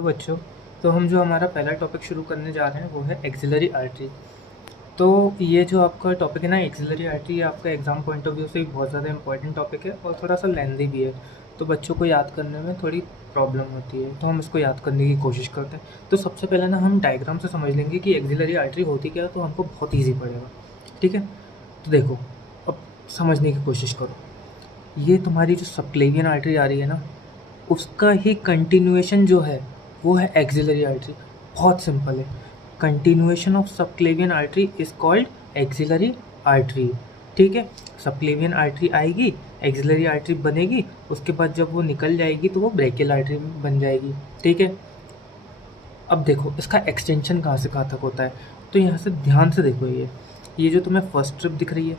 Hello बच्चों। तो हम जो हमारा पहला टॉपिक शुरू करने जा रहे हैं वो है एक्सिलरी आर्टरी। तो ये जो आपका टॉपिक है ना एक्सिलरी आर्टरी, ये आपका एग्जाम पॉइंट ऑफ व्यू से बहुत ज़्यादा इंपॉर्टेंट टॉपिक है और थोड़ा सा लेंदी भी है। तो बच्चों को याद करने में थोड़ी प्रॉब्लम होती है, तो हम इसको याद करने की कोशिश करते हैं। तो सबसे पहले ना हम डायग्राम से समझ लेंगे कि एक्सिलरी आर्टरी होती क्या है, तो हमको बहुत ईजी पड़ेगा। ठीक है, तो देखो, अब समझने की कोशिश करो। ये तुम्हारी जो सबक्लेवियन आर्टरी आ रही है ना, उसका ही कंटिन्यूएशन जो है वो है एक्सिलरी आर्टरी। बहुत सिंपल है, continuation of subclavian artery is called axillary artery. ठीक है, सबक्लेवियन आर्टरी आएगी, एक्सिलरी आर्टरी बनेगी, उसके बाद जब वो निकल जाएगी तो वो ब्रेकियल आर्टरी बन जाएगी। ठीक है, अब देखो इसका एक्सटेंशन कहाँ से कहाँ तक होता है। तो यहाँ से ध्यान से देखो, ये जो तुम्हें फर्स्ट स्ट्रिप दिख रही है,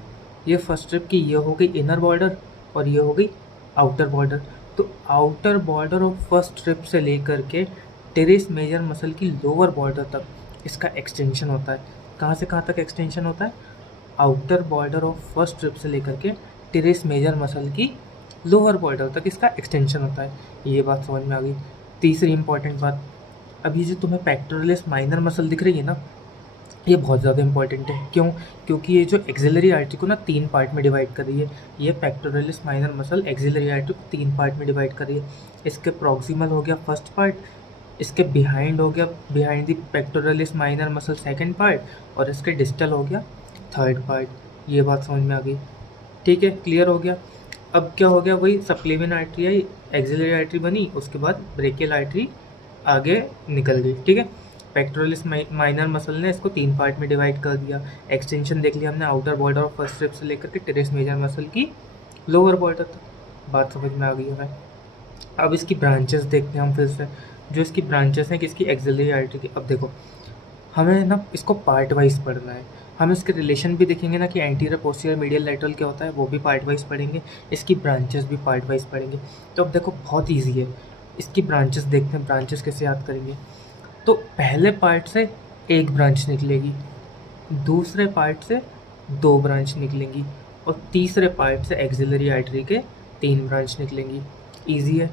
ये फर्स्ट स्ट्रिप की ये हो गई इनर बॉर्डर और ये हो गई आउटर बॉर्डर। तो outer border of first strip से लेकर के टेरेस मेजर मसल की लोअर बॉर्डर तक इसका एक्सटेंशन होता है। कहाँ से कहाँ तक एक्सटेंशन होता है? Outer border of first strip से लेकर के टेरेस मेजर मसल की लोअर बॉर्डर तक इसका एक्सटेंशन होता है। ये बात समझ में आ गई। तीसरी इंपॉर्टेंट बात, अब ये जो तुम्हें पेक्टोरलिस माइनर मसल दिख रही है ना, ये बहुत ज़्यादा इंपॉर्टेंट है। क्यों? क्योंकि ये जो एक्सिलरी आर्टरी को ना 3 पार्ट में डिवाइड कर रही है। ये pectoralis minor muscle axillary artery को 3 पार्ट में डिवाइड कर रही है। इसके प्रॉक्सिमल हो गया फर्स्ट पार्ट, इसके बिहाइंड हो गया behind the pectoralis minor muscle second part, और इसके डिस्टल हो गया थर्ड पार्ट। ये बात समझ में आ गई? ठीक है, क्लियर हो गया। अब क्या हो गया, वही सबक्लेवियन आर्टरी आई, एक्सिलरी आर्टरी बनी, उसके बाद ब्रेकियल आर्टरी आगे निकल गई। ठीक है, पेक्टोरलिस माइनर मसल ने इसको 3 पार्ट में डिवाइड कर दिया। एक्सटेंशन देख लिया हमने outer border of first strip से लेकर के टेरेस मेजर मसल की लोअर बॉर्डर तक। बात समझ में आ गई है? अब इसकी ब्रांचेस देखते हैं हम फिर से, जो इसकी ब्रांचेस हैं किसकी, एक्सिलरी आर्टरी की। अब देखो, हमें ना इसको पार्ट वाइज पढ़ना है। हम इसके रिलेशन भी देखेंगे ना कि एंटीरियर पोस्टीरियर मीडियल लैटरल क्या होता है, वो भी पार्ट वाइज पढ़ेंगे। इसकी ब्रांचेस भी पार्ट वाइज पढ़ेंगे। तो अब देखो बहुत ईजी है, इसकी ब्रांचेस देखते हैं। ब्रांचेस कैसे याद करेंगे? तो पहले पार्ट से एक ब्रांच निकलेगी, दूसरे पार्ट से 2 ब्रांच निकलेंगी, और तीसरे पार्ट से एक्सिलरी आर्टरी के 3 ब्रांच निकलेंगी। ईजी है।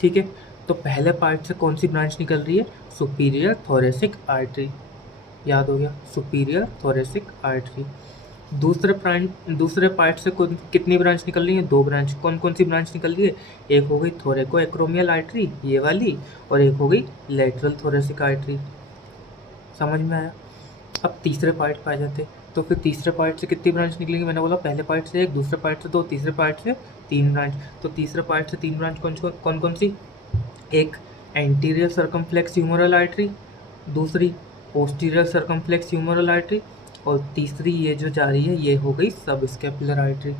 ठीक है, तो पहले पार्ट से कौन सी ब्रांच निकल रही है? Superior thoracic artery. याद हो गया, सुपीरियर थोरेसिक आर्टरी। दूसरे पार्ट से कितनी ब्रांच निकल रही है? 2 ब्रांच। कौन कौन सी ब्रांच निकल रही है? एक हो गई थोरेको एक्रोमियल आर्टरी, ये वाली, और एक हो गई लेटरल थोरेसिक आर्टरी। समझ में आया? अब तीसरे पार्ट पे आ जाते, तो फिर तीसरे पार्ट से कितनी ब्रांच निकलेंगी? मैंने बोला पहले पार्ट से एक, दूसरे पार्ट से 2, तीसरे पार्ट से 3 ब्रांच। तो तीसरे पार्ट से 3 ब्रांच कौन कौन सी? एक एंटीरियर सर्कमफ्लेक्स ह्यूमरल आर्टरी, दूसरी पोस्टीरियर सर्कमफ्लेक्स ह्यूमरल आर्टरी, और तीसरी ये जो जा रही है ये हो गई सब स्केपुलर आर्टरी।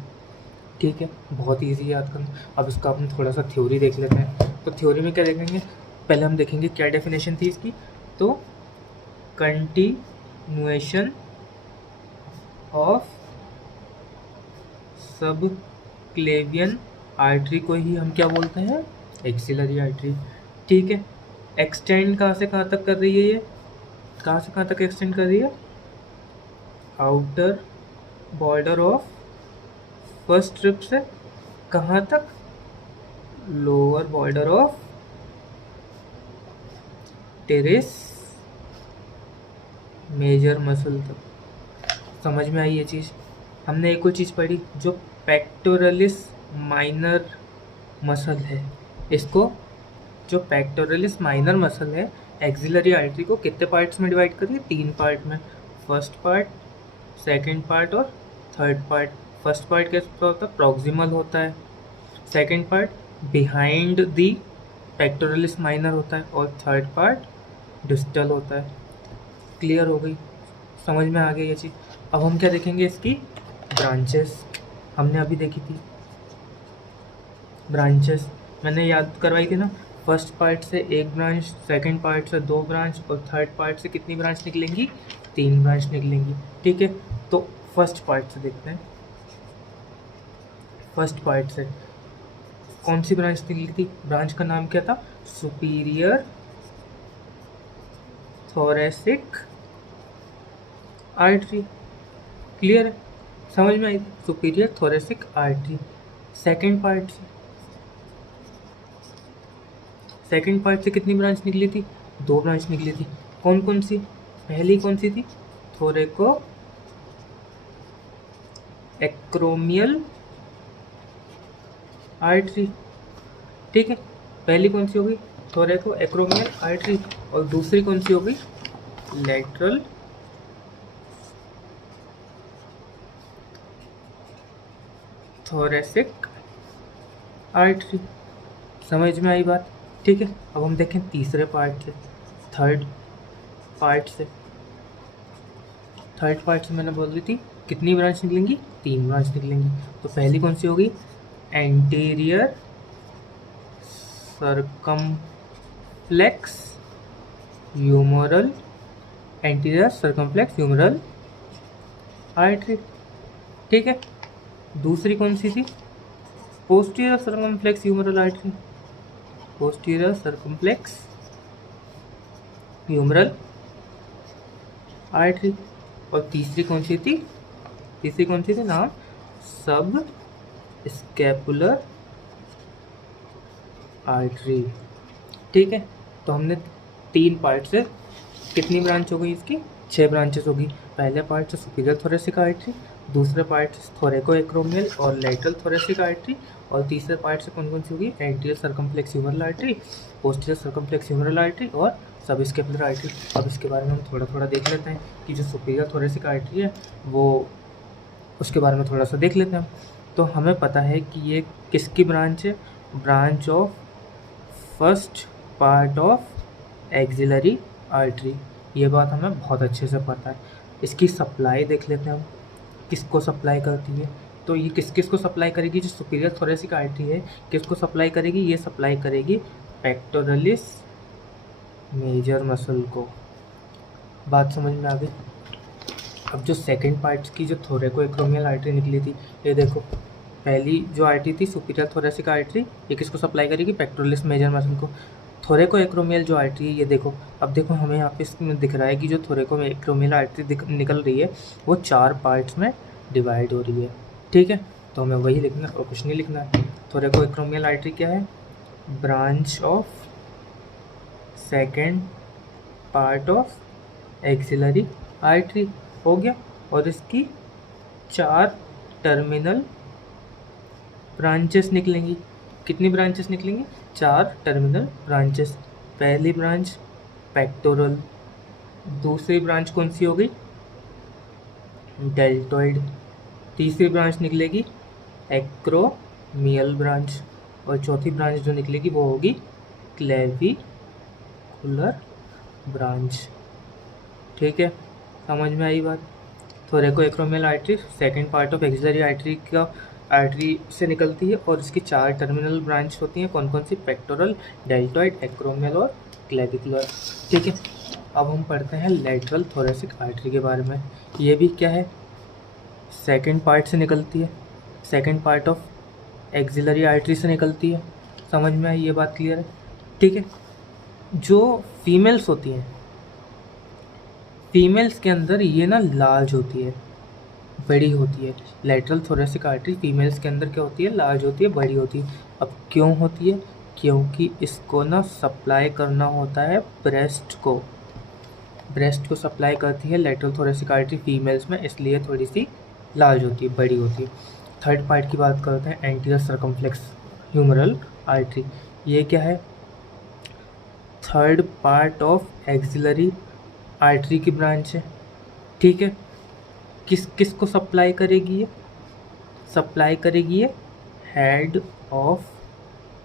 ठीक है, बहुत इजी याद करना। अब इसका अपन थोड़ा सा थ्योरी देख लेते हैं। तो थ्योरी में क्या देखेंगे? पहले हम देखेंगे क्या डेफिनेशन थी इसकी। तो कंटिन्यूएशन ऑफ सब क्लेवियन आर्टरी को ही हम क्या बोलते हैं? Axillary artery. ठीक है, एक्सटेंड कहाँ से कहाँ तक कर रही है? ये कहाँ से कहाँ तक एक्सटेंड कर रही है? Outer border of first strip से कहाँ तक? Lower border of teres major muscle तक। समझ में आई ये चीज़? हमने एक और चीज़ पढ़ी, जो पेक्टोरलिस माइनर मसल है, इसको, जो पेक्टोरलिस माइनर मसल है एक्सिलरी आर्टरी को कितने पार्ट्स में डिवाइड करिए? 3 पार्ट में। फर्स्ट पार्ट, सेकंड पार्ट और थर्ड पार्ट। फर्स्ट पार्ट कैसा होता है? प्रॉक्सिमल होता है। Second part behind the pectoralis minor होता है, और थर्ड पार्ट डिस्टल होता है। क्लियर हो गई? समझ में आ गई ये चीज़? अब हम क्या देखेंगे? इसकी ब्रांचेस हमने अभी देखी थी। ब्रांचेस मैंने याद करवाई थी ना, फर्स्ट पार्ट से 1 ब्रांच, सेकंड पार्ट से 2 ब्रांच, और थर्ड पार्ट से कितनी ब्रांच निकलेंगी? 3 ब्रांच निकलेंगी। ठीक है, तो फर्स्ट पार्ट से देखते हैं। फर्स्ट पार्ट से कौन सी ब्रांच निकली थी? ब्रांच का नाम क्या था? Superior thoracic artery. क्लियर है? समझ में आई? Superior thoracic artery. Second part से सेकंड पार्ट से कितनी ब्रांच निकली थी? 2 ब्रांच निकली थी। कौन कौन सी? पहली कौन सी थी? थोरैको एक्रोमियल आर्टरी। ठीक है, पहली कौन सी होगी? थोरैको एक्रोमियल आर्टरी। और दूसरी कौन सी होगी? Lateral thoracic artery. समझ में आई बात? ठीक है, अब हम देखें तीसरे पार्ट से, थर्ड पार्ट से। थर्ड पार्ट से मैंने बोल रही थी कितनी ब्रांच निकलेंगी? 3 ब्रांच निकलेंगी। तो पहली कौन सी होगी? Anterior circumflex humeral, anterior circumflex humeral artery. ठीक है, दूसरी कौन सी थी? Posterior circumflex humeral artery, posterior circumflex humeral artery. और तीसरी कौन सी थी? तीसरी कौन सी थी? नाम सब स्कैपुलर आर्टरी। ठीक है, तो हमने 3 पार्ट से कितनी ब्रांच हो गई इसकी? 6 ब्रांचेस होगी। पहले पार्ट से सुपीरियर थोरेसिक आर्टरी, दूसरे पार्ट से थोरैको एक्रोमियल और लेटरल थोरेसिक आर्टरी, और तीसरे पार्ट से कौन कौन सी होगी? Anterior circumflex humeral artery, posterior circumflex humeral artery और सब स्कैपुलर आर्टरी। अब इसके बारे में हम थोड़ा थोड़ा देख लेते हैं कि जो सुपीरियर थोरेसिक आर्टरी है वो, उसके बारे में थोड़ा सा देख लेते हैं। तो हमें पता है कि ये किसकी ब्रांच है? Branch of first part of axillary artery. ये बात हमें बहुत अच्छे से पता है। इसकी सप्लाई देख लेते हैं हम, किसको सप्लाई करती है। तो ये किस किस को सप्लाई करेगी? जो सुपीरियर थोरेसिक आर्टरी है किसको सप्लाई करेगी? ये सप्लाई करेगी पेक्टोरलिस मेजर मसल को। बात समझ में आ गई? अब जो सेकंड पार्ट की जो थोरैको एक्रोमियल आर्टरी निकली थी, ये देखो, पहली जो आर्टरी थी सुपीरियर थोरेसिक आर्टरी, ये किसको सप्लाई करेगी? पेक्टोरलिस मेजर मसल को। थोरैको एक्रोमियल जो आर्टरी है, ये देखो, अब देखो हमें यहाँ पे इसमें दिख रहा है कि जो थोरैको एक्रोमियल आर्टरी निकल रही है वो 4 पार्ट्स में डिवाइड हो रही है। ठीक है, तो हमें वही लिखना और कुछ नहीं लिखना है। थोरैको एक्रोमियल आर्टरी क्या है? Branch of second part of axillary artery हो गया। और इसकी 4 टर्मिनल ब्रांचेस निकलेंगी। कितनी ब्रांचेस निकलेंगी? 4 टर्मिनल ब्रांचेस। पहली ब्रांच पेक्टोरल, दूसरी ब्रांच कौन सी होगी? डेल्टॉइड, तीसरी ब्रांच निकलेगी एक्रोमियल ब्रांच, और चौथी ब्रांच जो निकलेगी वो होगी क्लेविकुलर ब्रांच। ठीक है, समझ में आई बात? थोरैको acromial artery second part of axillary artery का आर्टरी से निकलती है और इसकी 4 टर्मिनल ब्रांच होती हैं। कौन कौन सी? पेक्टोरल, डेल्टॉइड, एक्रोमियल और क्लेविकुलर। ठीक है, अब हम पढ़ते हैं लेटरल थोरेसिक आर्टरी के बारे में। ये भी क्या है? सेकेंड पार्ट से निकलती है, second part of axillary artery से निकलती है। समझ में आई ये बात? क्लियर है? ठीक है, जो फीमेल्स होती हैं, फीमेल्स के अंदर ये ना लार्ज होती है, बड़ी होती है। लेटरल थोरेसिक आर्टरी फीमेल्स के अंदर क्या होती है? लार्ज होती है, बड़ी होती है। अब क्यों होती है? क्योंकि इसको ना सप्लाई करना होता है ब्रेस्ट को, ब्रेस्ट को सप्लाई करती है लेटरल थोरेसिक आर्टरी फीमेल्स में, इसलिए थोड़ी सी लार्ज होती है, बड़ी होती है। थर्ड पार्ट की बात करते हैं, एंटीरियर सर्कमफ्लेक्स ह्यूमरल आर्टरी। ये क्या है? Third part of axillary artery की ब्रांच है। ठीक है, किस को सप्लाई करेगी ये? सप्लाई करेगी ये head of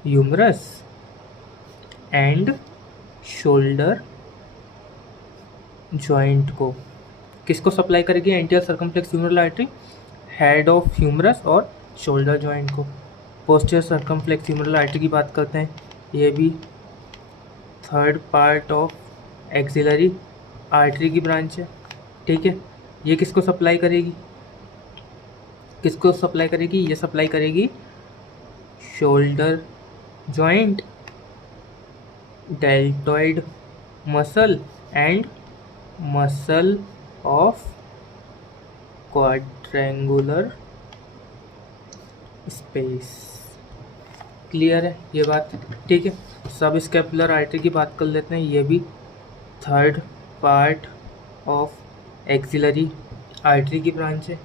humerus and shoulder joint को। किसको सप्लाई करेगी anterior circumflex humeral artery? Head of humerus और शोल्डर जॉइंट को। पोस्टीरियर सर्कमफ्लेक्स ह्यूमरल आर्टरी की बात करते हैं, ये भी third part of axillary artery की ब्रांच है। ठीक है, ये किसको सप्लाई करेगी? किसको सप्लाई करेगी? ये सप्लाई करेगी shoulder joint, deltoid muscle and muscle of quadrangular space. Clear है ये बात? ठीक है, सब स्कैपुलर आर्टरी की बात कर लेते हैं, ये भी third part of axillary artery की ब्रांच है।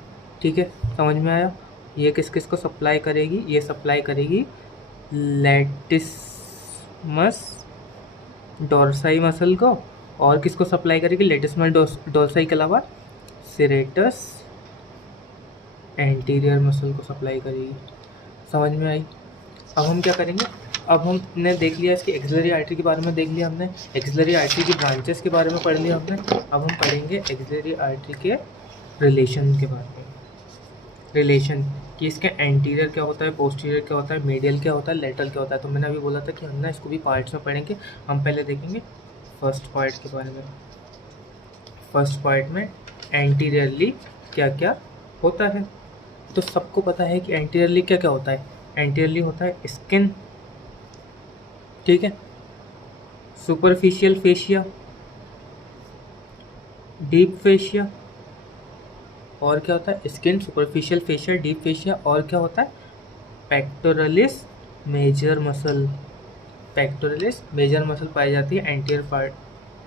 ठीक है, समझ में आया। ये किस किस को सप्लाई करेगी, ये सप्लाई करेगी लेटिसमस डोर्साई मसल को, और किसको सप्लाई करेगी, लेटिसमस डोर्साई के अलावा सेरेटस एंटीरियर मसल को सप्लाई करेगी। समझ में आई। अब हम क्या करेंगे, अब हमने देख लिया इसकी एक्सिलरी आर्टरी के बारे में, देख लिया हमने एक्सिलरी आर्टरी की ब्रांचेस के बारे में पढ़ लिया हमने। अब हम पढ़ेंगे एक्सिलरी आर्टरी के रिलेशन के बारे में, रिलेशन कि इसके एंटीरियर क्या होता है, पोस्टीरियर क्या होता है, मीडियल क्या होता है, लेटरल क्या होता है। तो मैंने अभी बोला था कि हम ना इसको भी पार्ट्स में पढ़ेंगे। हम पहले देखेंगे फर्स्ट पार्ट के बारे में। फर्स्ट पार्ट में एंटीरियरली क्या क्या होता है। तो सबको पता है कि एंटीरियरली क्या क्या होता है। एंटीरियरली होता है स्किन, ठीक है, सुपरफिशियल फेशिया, डीप फेशिया, और क्या होता है, skin, superficial fascia, deep fascia, और क्या होता है, pectoralis major muscle. Pectoralis major muscle पाई जाती है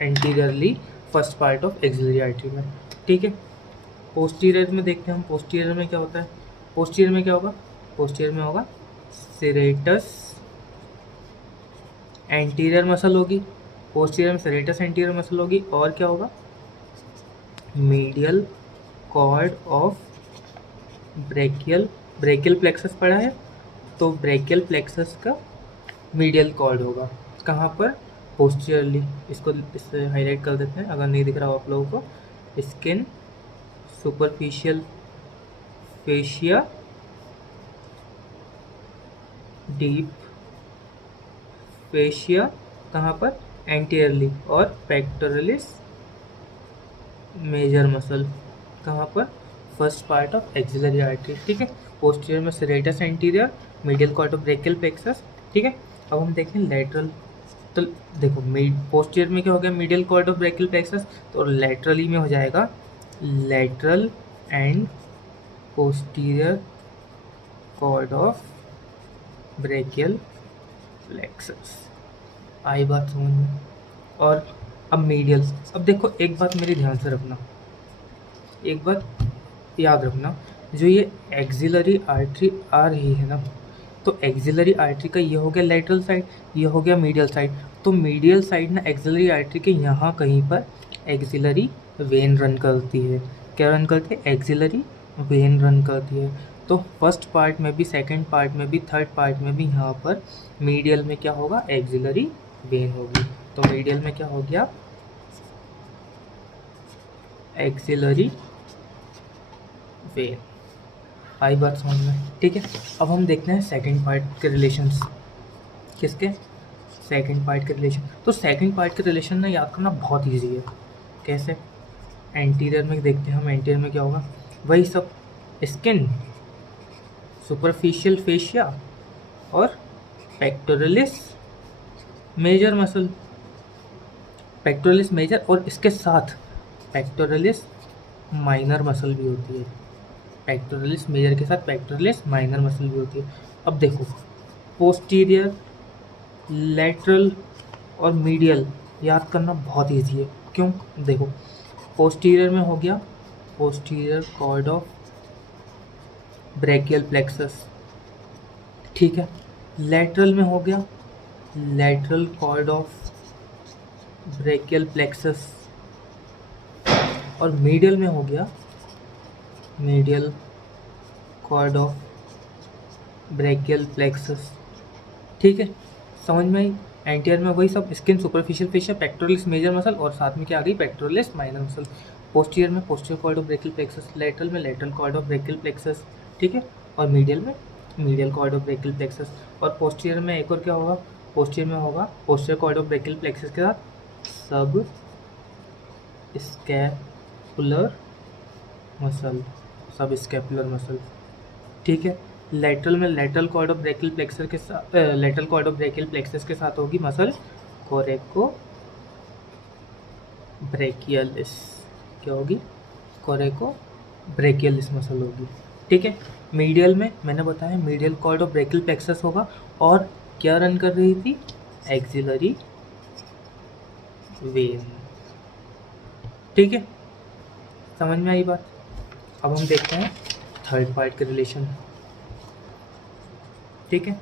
anteriorly first part of axillary artery में। ठीक है, पोस्टीरियर में देखते हैं हम, पोस्टीरियर में क्या होता है। पोस्टीरियर में क्या होगा, पोस्टीरियर में होगा सेरेटस एंटीरियर मसल होगी, पोस्टीरियर में सेरेटस एंटीरियर मसल होगी, और क्या होगा, medial cord of brachial plexus पढ़ा है, तो ब्रेकियल प्लेक्सस का मीडियल कॉर्ड होगा कहाँ पर, पोस्टीरियरली। इसको इससे हाईलाइट कर देते हैं अगर नहीं दिख रहा हो आप लोगों को। Skin, superficial fascia, deep fascia कहाँ पर, एंटीरियरली, और पेक्टोरलिस मेजर मसल कहाँ पर, first part of axillary artery. ठीक है, पोस्टीरियर में serratus anterior, medial cord of brachial plexus. ठीक है, अब हम देखें लेटरल। तो देखो पोस्टीरियर में क्या हो गया, medial cord of brachial plexus, तो लेटरली में हो जाएगा lateral and posterior cord of brachial plexus. आई बात समझ में। और अब मीडियल, अब देखो एक बात मेरी ध्यान से रखना, एक बात याद रखना, जो ये एक्सिलरी आर्टरी आ रही है ना, तो एक्सिलरी आर्टरी का ये हो गया लेटरल साइड, ये हो गया मीडियल साइड। तो मीडियल साइड ना एक्सिलरी आर्टरी के यहाँ कहीं पर एक्सिलरी वेन रन करती है। क्या रन करती है, एक्सिलरी वेन रन करती है। तो फर्स्ट पार्ट में भी, सेकंड पार्ट में भी, थर्ड पार्ट में भी यहाँ पर मीडियल में क्या होगा, एक्सिलरी वेन होगी। तो मीडियल में क्या हो गया, एक्सिलरी वेन। आई बात समझ में। ठीक है, अब हम देखते हैं सेकंड पार्ट के रिलेशंस। किसके, सेकंड पार्ट के रिलेशन। तो सेकंड पार्ट के रिलेशन ना याद करना बहुत ईजी है। कैसे, एंटीरियर में देखते हैं हम, एंटीरियर में क्या होगा, वही सब, स्किन, सुपरफिशियल फेशिया, और pectoralis major muscle. Pectoralis major, और इसके साथ पेक्टोरलिस माइनर मसल भी होती है। पेक्टोरलिस मेजर के साथ पेक्टोरलिस माइनर मसल भी होती है। अब देखो पोस्टीरियर, लेटरल और मीडियल याद करना बहुत इजी है। क्यों, देखो पोस्टीरियर में हो गया posterior cord of brachial plexus, ठीक है। लेटरल में हो गया lateral cord of brachial plexus, और मीडियल में हो गया medial cord of brachial plexus. ठीक है, समझ में आई। एंटीरियर में वही सब, skin, superficial fascia, pectoralis major muscle, और साथ में क्या आ गई, पेक्टोरलिस माइनर मसल। पोस्टीरियर में posterior cord of brachial plexus, lateral में lateral cord of brachial plexus, ठीक है, और मीडियल में medial cord of brachial plexus. और पोस्टीरियर में एक और क्या होगा, पोस्टीरियर में होगा posterior cord of brachial plexus के साथ subscapular muscle, subscapular muscle, ठीक है। लेटरल में lateral cord of brachial plexus के साथ lateral cord of brachial plexus के साथ होगी मसल कोरेको ब्रेकियलिस। क्या होगी, कोरेको ब्रेकियलिस मसल होगी, ठीक है। मीडियल में मैंने बताया medial cord of brachial plexus होगा, और क्या रन कर रही थी, एक्सिलरी वेन। ठीक है, समझ में आई बात। अब हम देखते हैं थर्ड पार्ट के रिलेशन। ठीक है,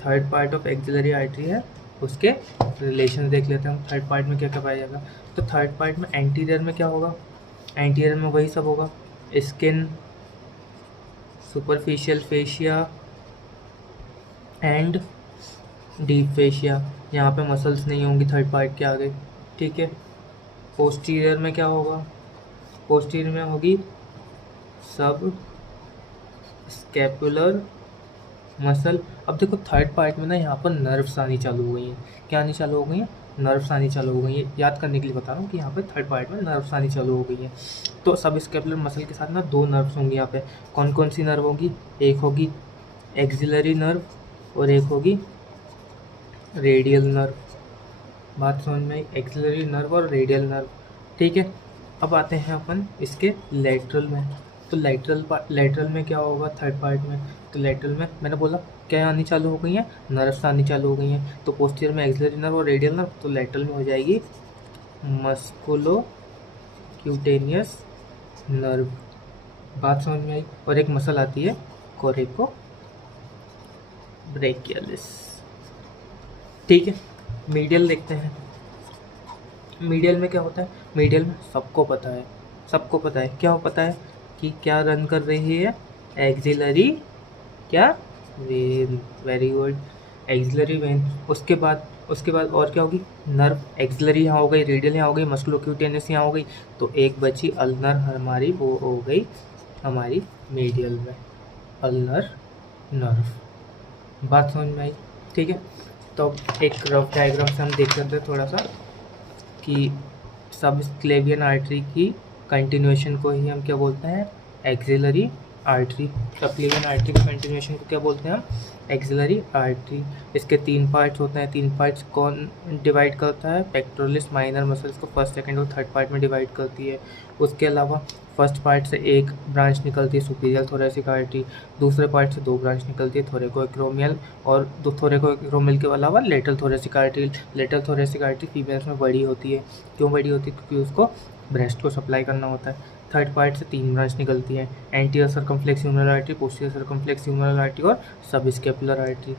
third part of axillary artery है, उसके रिलेशन देख लेते हैं हम। थर्ड पार्ट में क्या क्या पाया जाएगा। तो थर्ड पार्ट में एंटीरियर में क्या होगा, एंटीरियर में वही सब होगा, skin, superficial fascia and deep fascia. यहाँ पे मसल्स नहीं होंगी थर्ड पार्ट के आगे। ठीक है, पोस्टीरियर में क्या होगा, पोस्टीरियर में होगी सब स्कैपुलर मसल। अब देखो थर्ड पार्ट में ना यहाँ पर नर्व्स आनी चालू हो गई हैं। क्या आनी चालू हो गई हैं, नर्व्स आनी चालू हो गई हैं। याद करने के लिए बता रहा हूँ कि यहाँ पे थर्ड पार्ट में नर्व्स आनी चालू हो गई हैं। तो सब स्कैपुलर मसल के साथ ना दो नर्व्स होंगी यहाँ पे। कौन कौन सी नर्व होगी, एक होगी एक्सिलरी नर्व और एक होगी रेडियल नर्व। बात समझ में आई, एक्सिलरी नर्व और रेडियल नर्व। ठीक है, अब आते हैं अपन इसके लेटरल में। तो लेटरल में क्या होगा थर्ड पार्ट में, तो लेटरल में मैंने बोला क्या आनी चालू हो गई हैं, नर्व्स आनी चालू हो गई हैं। तो पोस्टीरियर में एक्सिलरी नर्व और रेडियल नर्व, तो लेटरल में हो जाएगी मस्कुलो क्यूटेनियस नर्व। बात समझ में आई। और एक मसल आती है कोरेको ब्रेकियलिस। ठीक है, मीडियल देखते हैं। मीडियल में क्या होता है, मीडियल में सबको पता है, सबको पता है क्या पता है कि क्या रन कर रही है, एक्सिलरी क्या when. Very good, axillary vein. उसके बाद और क्या होगी, नर्व। एक्सिलरी यहाँ हो गई, रेडियल यहाँ हो गई, मस्कुलोक्यूटेनियस यहाँ हो गई। तो एक बची अल्नर हमारी, वो हो गई हमारी मीडियल में, अल्नर नर्व। बात समझ में आई। ठीक है, तो एक रफ डायग्राम से हम देख सकते हैं थोड़ा सा कि सब क्लेवियन आर्टरी की कंटिन्यूएशन को ही हम क्या बोलते हैं, एक्सिलरी आर्टरी। सब क्लेवियन आर्टरी की कंटिन्यूएशन को क्या बोलते हैं हम, एक्सिलरी आर्टरी। इसके तीन पार्ट्स होते हैं। तीन पार्ट्स कौन डिवाइड करता है, पेक्टोरलिस माइनर मसल्स को फर्स्ट सेकंड और थर्ड पार्ट में डिवाइड करती है। उसके अलावा फर्स्ट पार्ट से एक ब्रांच निकलती है सुपीरियर थोरेसिक आर्टरी, दूसरे पार्ट से दो ब्रांच निकलती है थोरेकोएक्रोमियल, और दो थोरेकोएक्रोमियल के अलावा lateral thoracic artery. Lateral thoracic artery females में बड़ी होती है। क्यों बड़ी होती है, क्योंकि उसको ब्रेस्ट को सप्लाई करना होता है। थर्ड पार्ट से तीन ब्रांच निकलती है, anterior circumflex humeral artery, posterior circumflex humeral artery और सब स्कैपुलर आर्टरी।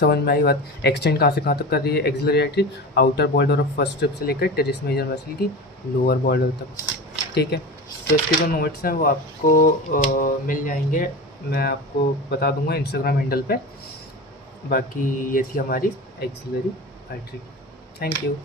समझ में आई बात। एक्सटेंड कहाँ से कहाँ तक कर रही है axillary artery, outer border of first strip से लेकर टेरिस मेजर मसल की लोअर बॉर्डर तक। ठीक है, तो इसके जो नोट्स हैं वो आपको मिल जाएंगे, मैं आपको बता दूंगा इंस्टाग्राम हैंडल पे। बाकी ये थी हमारी एक्सिलरी आर्टरी। Thank you.